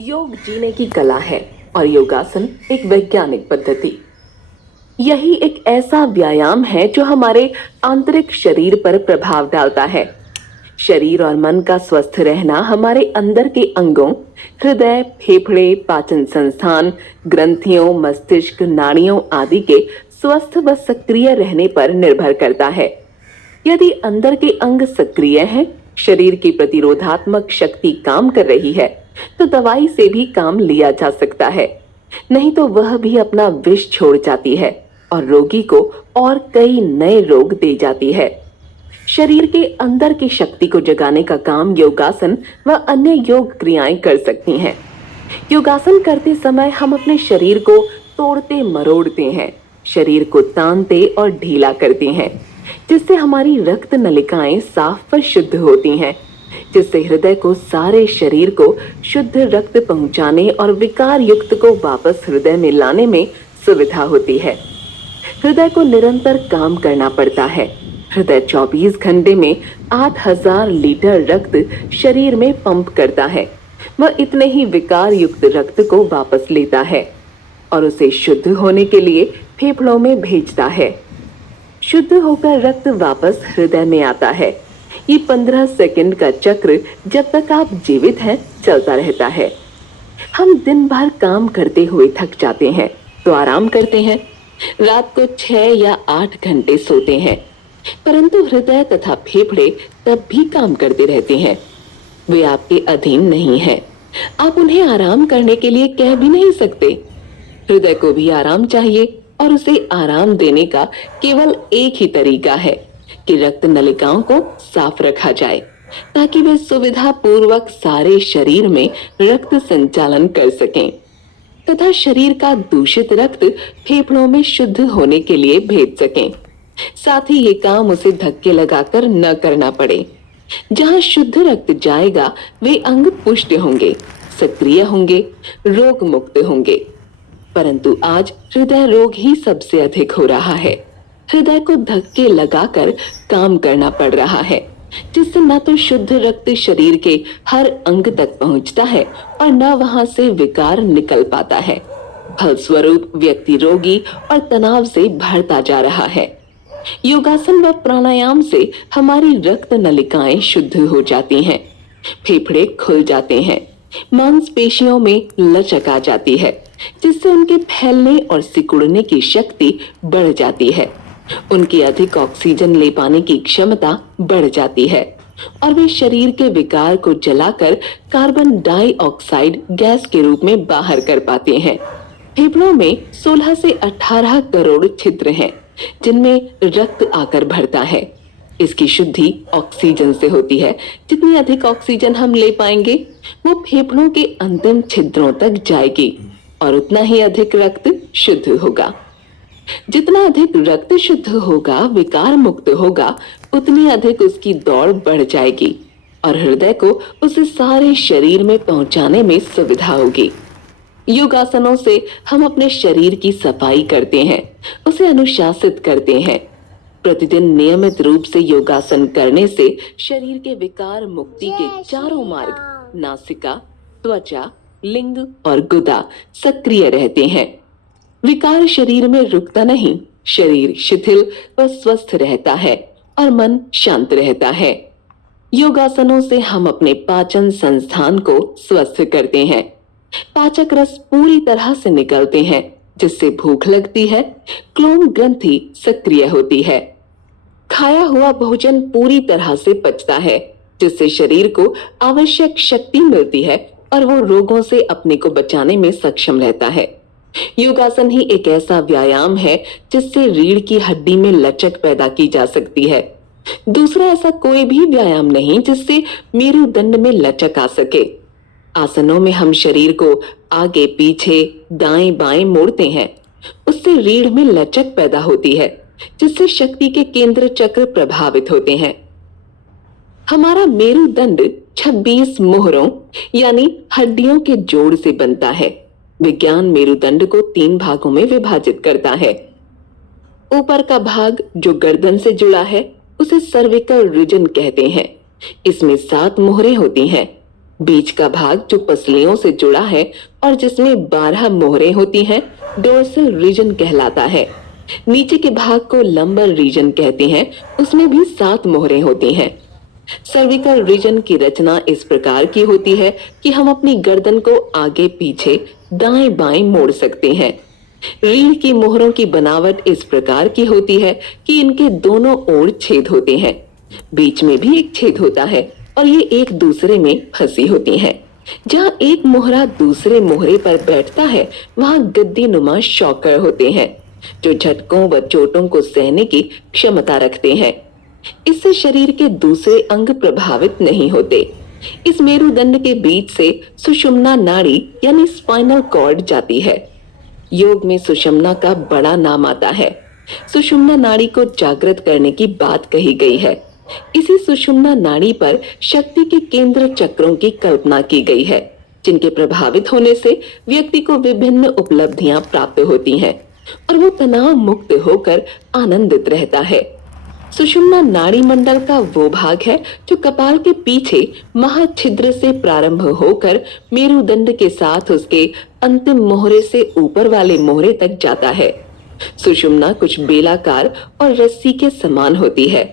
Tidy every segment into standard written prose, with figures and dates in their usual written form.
योग जीने की कला है और योगासन एक वैज्ञानिक पद्धति। यही एक ऐसा व्यायाम है जो हमारे आंतरिक शरीर पर प्रभाव डालता है। शरीर और मन का स्वस्थ रहना हमारे अंदर के अंगों, हृदय, फेफड़े, पाचन संस्थान, ग्रंथियों, मस्तिष्क, नाड़ियों आदि के स्वस्थ व सक्रिय रहने पर निर्भर करता है। यदि अंदर के अंग सक्रिय हैं, शरीर की प्रतिरोधात्मक शक्ति काम कर रही है, तो दवाई से भी काम लिया जा सकता है। नहीं तो वह भी अपना विष छोड़ जाती है और रोगी को और कई नए रोग दे जाती है। शरीर के अंदर की शक्ति को जगाने का काम योगासन व अन्य योग क्रियाएं कर सकती हैं। योगासन करते समय हम अपने शरीर को तोड़ते मरोड़ते हैं, शरीर को तानते और ढीला करते हैं, जिससे हमारी रक्त नलिकाएं साफ व शुद्ध होती हैं, जिससे हृदय को सारे शरीर को शुद्ध रक्त पहुंचाने और विकार युक्त को वापस हृदय में लाने में सुविधा होती है। हृदय को निरंतर काम करना पड़ता है। हृदय 24 घंटे में 8000 लीटर रक्त शरीर में पंप करता है। वह इतने ही विकार युक्त रक्त को वापस लेता है और उसे शुद्ध होने के लिए फेफड़ों में भेजता है। शुद्ध होकर रक्त वापस हृदय में आता है। ये 15 सेकंड का चक्र जब तक आप जीवित हैं चलता रहता है। हम दिन भर काम करते हुए थक जाते हैं तो आराम करते हैं। रात को 6 या 8 घंटे सोते हैं, परंतु हृदय तथा फेफड़े तब भी काम करते रहते हैं। वे आपके अधीन नहीं हैं। आप उन्हें आराम करने के लिए कह भी नहीं सकते। हृदय को भी आराम चाहिए और उसे आराम देने का केवल एक ही तरीका है कि रक्त नलिकाओं को साफ रखा जाए, ताकि वे सुविधा पूर्वक सारे शरीर में रक्त संचालन कर सकें तथा शरीर का दूषित रक्त फेफड़ों में शुद्ध होने के लिए भेज सकें। साथ ही ये काम उसे धक्के लगाकर न करना पड़े। जहां शुद्ध रक्त जाएगा वे अंग पुष्ट होंगे, सक्रिय होंगे, रोग मुक्त होंगे। परंतु आज हृदय रोग ही सबसे अधिक हो रहा है। हृदय को धक्के लगाकर काम करना पड़ रहा है, जिससे न तो शुद्ध रक्त शरीर के हर अंग तक पहुंचता है और न वहां से विकार निकल पाता है। फलस्वरूप व्यक्ति रोगी और तनाव से भरता जा रहा है। योगासन व प्राणायाम से हमारी रक्त नलिकाएं शुद्ध हो जाती हैं, फेफड़े खुल जाते हैं, मांसपेशियों में लचक आ जाती है, जिससे उनके फैलने और सिकुड़ने की शक्ति बढ़ जाती है। उनकी अधिक ऑक्सीजन ले पाने की क्षमता बढ़ जाती है और वे शरीर के विकार को जलाकर कार्बन डाइऑक्साइड गैस के रूप में बाहर कर पाते हैं। फेफड़ों में 16 से 18 करोड़ छिद्र हैं, जिनमें रक्त आकर भरता है। इसकी शुद्धि ऑक्सीजन से होती है। जितनी अधिक ऑक्सीजन हम ले पाएंगे वो फेफड़ों के अंतिम छिद्रों तक जाएगी और उतना ही अधिक रक्त शुद्ध होगा। जितना अधिक रक्त शुद्ध होगा, विकार मुक्त होगा, उतनी अधिक उसकी दौड़ बढ़ जाएगी और हृदय को उसे सारे शरीर में पहुंचाने में सुविधा होगी। योगासनों से हम अपने शरीर की सफाई करते हैं, उसे अनुशासित करते हैं। प्रतिदिन नियमित रूप से योगासन करने से शरीर के विकार मुक्ति के चारों मार्ग नासिका, त्वचा, लिंग और गुदा सक्रिय रहते हैं। विकार शरीर में रुकता नहीं, शरीर शिथिल व स्वस्थ रहता है और मन शांत रहता है। योगासनों से हम अपने पाचन संस्थान को स्वस्थ करते हैं। पाचक रस पूरी तरह से निकलते हैं, जिससे भूख लगती है, क्लोम ग्रंथि सक्रिय होती है। खाया हुआ भोजन पूरी तरह से पचता है, जिससे शरीर को आवश्यक शक्ति मिलती है और वो रोगों से अपने को बचाने में सक्षम रहता है। योगासन ही एक ऐसा व्यायाम है जिससे रीढ़ की हड्डी में लचक पैदा की जा सकती है। दूसरा ऐसा कोई भी व्यायाम नहीं जिससे मेरुदंड में लचक आ सके। आसनों में हम शरीर को आगे पीछे दाएं बाएं मोड़ते हैं, उससे रीढ़ में लचक पैदा होती है, जिससे शक्ति के केंद्र चक्र प्रभावित होते हैं। हमारा मेरुदंड 26 मोहरों यानी हड्डियों के जोड़ से बनता है। विज्ञान मेरुदंड को 3 भागों में विभाजित करता है। ऊपर का भाग जो गर्दन से जुड़ा है उसे सर्विकल रीजन कहते हैं। इसमें 7 मोहरें होती हैं। बीच का भाग जो पसलियों से जुड़ा है और जिसमें 12 मोहरें होती हैं, डोर्सल रीजन कहलाता है। नीचे के भाग को लंबर रीजन कहते हैं, उसमें भी 7 मोहरें होती हैं। सर्विकल रीजन की रचना इस प्रकार की होती है कि हम अपनी गर्दन को आगे पीछे दाएं बाएं मोड़ सकते हैं। रीढ़ की मोहरों की बनावट इस प्रकार की होती है कि इनके दोनों ओर छेद होते हैं, बीच में भी एक छेद होता है और ये एक दूसरे में फंसी होती हैं। जहाँ एक मोहरा दूसरे मोहरे पर बैठता है, वहाँ गद्दी नुमा शॉकर होते हैं जो झटकों व चोटों को सहने की क्षमता रखते हैं। इससे शरीर के दूसरे अंग प्रभावित नहीं होते। इस मेरुदंड के बीच से सुषुम्ना नाड़ी यानी स्पाइनल कॉर्ड जाती है। योग में सुषुम्ना का बड़ा नाम आता है। सुषुम्ना नाड़ी को जागृत करने की बात कही गई है। इसी सुषुम्ना नाड़ी पर शक्ति के केंद्र चक्रों की कल्पना की गई है, जिनके प्रभावित होने से व्यक्ति को विभिन्न उपलब्धियां प्राप्त होती हैं और वो तनाव मुक्त होकर आनंदित रहता है। सुषुम्ना नाड़ी मंडल का वो भाग है जो कपाल के पीछे महाछिद्र से प्रारंभ होकर मेरुदंड के साथ उसके अंतिम मोहरे से ऊपर वाले मोहरे तक जाता है। सुषुम्ना कुछ बेलाकार और रस्सी के समान होती है।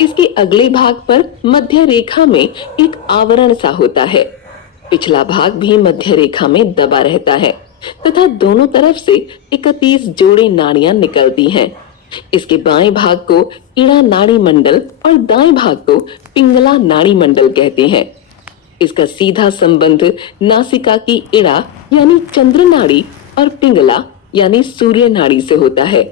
इसके अगले भाग पर मध्य रेखा में एक आवरण सा होता है। पिछला भाग भी मध्य रेखा में दबा रहता है तथा दोनों तरफ से 31 जोड़े नाड़ियां निकलती हैं। इसके बाएं भाग को इड़ा नाड़ी मंडल और दाएं भाग को पिंगला नाड़ी मंडल कहते हैं। इसका सीधा संबंध नासिका की इड़ा यानी चंद्र नाड़ी और पिंगला यानी सूर्य नाड़ी से होता है।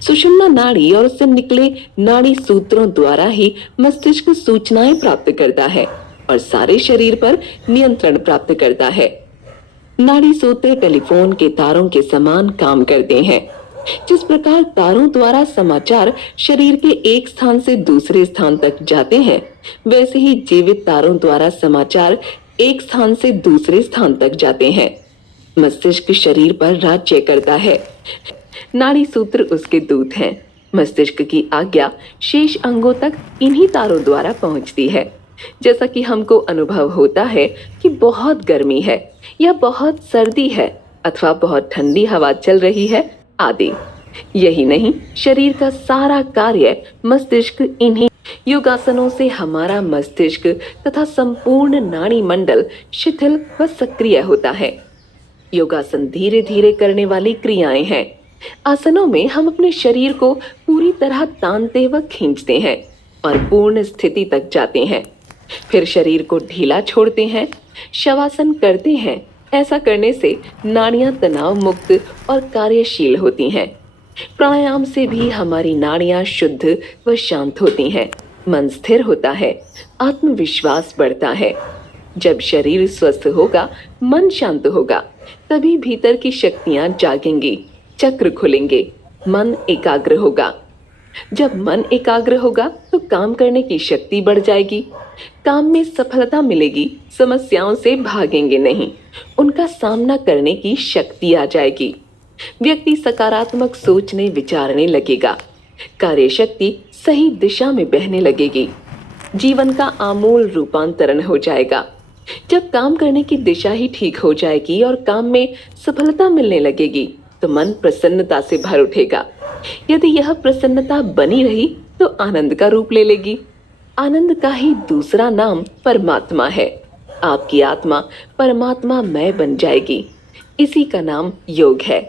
सुषुम्ना नाड़ी और उससे निकले नाड़ी सूत्रों द्वारा ही मस्तिष्क सूचनाएं प्राप्त करता है और सारे शरीर पर नियंत्रण प्राप्त करता है। नाड़ी सूत्र टेलीफोन के तारों के समान काम करते हैं। जिस प्रकार तारों द्वारा समाचार शरीर के एक स्थान से दूसरे स्थान तक जाते हैं, वैसे ही जीवित तारों द्वारा समाचार एक स्थान से दूसरे स्थान तक जाते हैं। मस्तिष्क शरीर पर राज्य करता है। नाड़ी सूत्र उसके दूत हैं। मस्तिष्क की आज्ञा शेष अंगों तक इन्हीं तारों द्वारा पहुंचती है। जैसा कि हमको अनुभव होता है कि बहुत गर्मी है या बहुत सर्दी है अथवा बहुत ठंडी हवा चल रही है आदि। यही नहीं, शरीर का सारा कार्य मस्तिष्क इन्हीं योगासनों से हमारा मस्तिष्क तथा संपूर्ण नाड़ी मंडल शिथिल व सक्रिय होता है। योगासन धीरे धीरे करने वाली क्रियाएं हैं। आसनों में हम अपने शरीर को पूरी तरह तानते व खींचते हैं और पूर्ण स्थिति तक जाते हैं। फिर शरीर को ढीला छोड़ते हैं, शवासन करते हैं। ऐसा करने से नाड़ियां तनाव मुक्त और कार्यशील होती हैं। प्राणायाम से भी हमारी नाड़ियां शुद्ध व शांत होती हैं। मन स्थिर होता है, आत्मविश्वास बढ़ता है। जब शरीर स्वस्थ होगा, मन शांत होगा, तभी भीतर की शक्तियां जागेंगी, चक्र खुलेंगे, मन एकाग्र होगा। जब मन एकाग्र होगा तो काम करने की शक्ति बढ़ जाएगी, काम में सफलता मिलेगी, समस्याओं से भागेंगे नहीं, उनका सामना करने की शक्ति आ जाएगी। व्यक्ति सकारात्मक सोचने विचारने लगेगा, कार्य शक्ति सही दिशा में बहने लगेगी, जीवन का आमूल रूपांतरण हो जाएगा। जब काम करने की दिशा ही ठीक हो जाएगी और काम में सफलता मिलने लगेगी तो मन प्रसन्नता से भर उठेगा। यदि यह प्रसन्नता बनी रही तो आनंद का रूप ले लेगी। आनंद का ही दूसरा नाम परमात्मा है। आपकी आत्मा परमात्मा मय बन जाएगी। इसी का नाम योग है।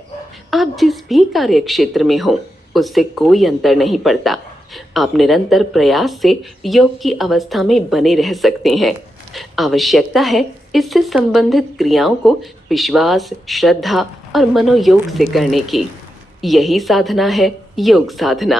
आप जिस भी कार्य क्षेत्र में हो, उससे कोई अंतर नहीं पड़ता। आप निरंतर प्रयास से योग की अवस्था में बने रह सकते हैं। आवश्यकता है इससे संबंधित क्रियाओं को विश्वास, श्रद्धा और मनोयोग से करने की। यही साधना है योग साधना।